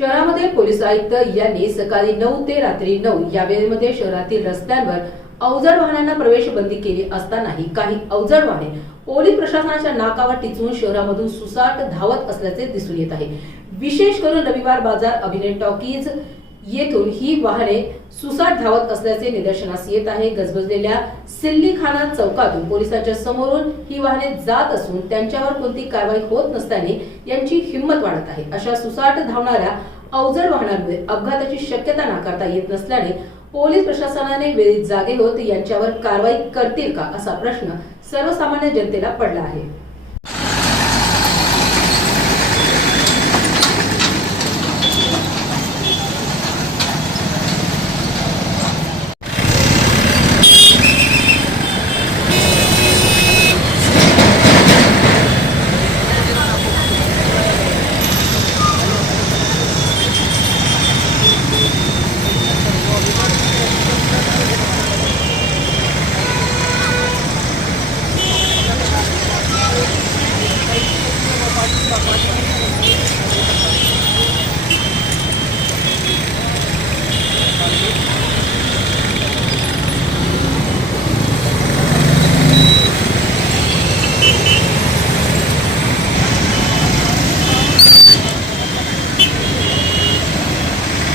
शहरामध्ये पोलीस आयुक्त यांनी सकाळी 9 ते रात्री 9 या वेळेमध्ये शहरातील रस्त्यांवर अवजड वाहनांना प्रवेश बंदी केली असतानाही काही अवजड वाहने पोलीस प्रशासनाच्या नाकावर टिचून शहरामधून सुसाट धावत असल्याचे दिसून येत आहे। विशेष करून रविवार बाजार अभिनय टॉकीज येथून ही वाहने सुसाट धावत असल्याचे निदर्शनास येत आहे। गजबजलेल्या सिल्लीखाना चौकातून पोलिसांच्या समोरून ही वाहने जात असून त्यांच्यावर कोणती कारवाई होत नसल्याने यांची हिंमत वाढत आहे। अशा सुसाट धावणाऱ्या अवजड वाहनांमुळे अपघाताची शक्यता नाकारता येत नसल्याने पोलीस प्रशासनाने वेळीच जागे होत यांच्यावर कारवाई करतील का असा प्रश्न सर्वसामान्य जनतेला पडला आहे।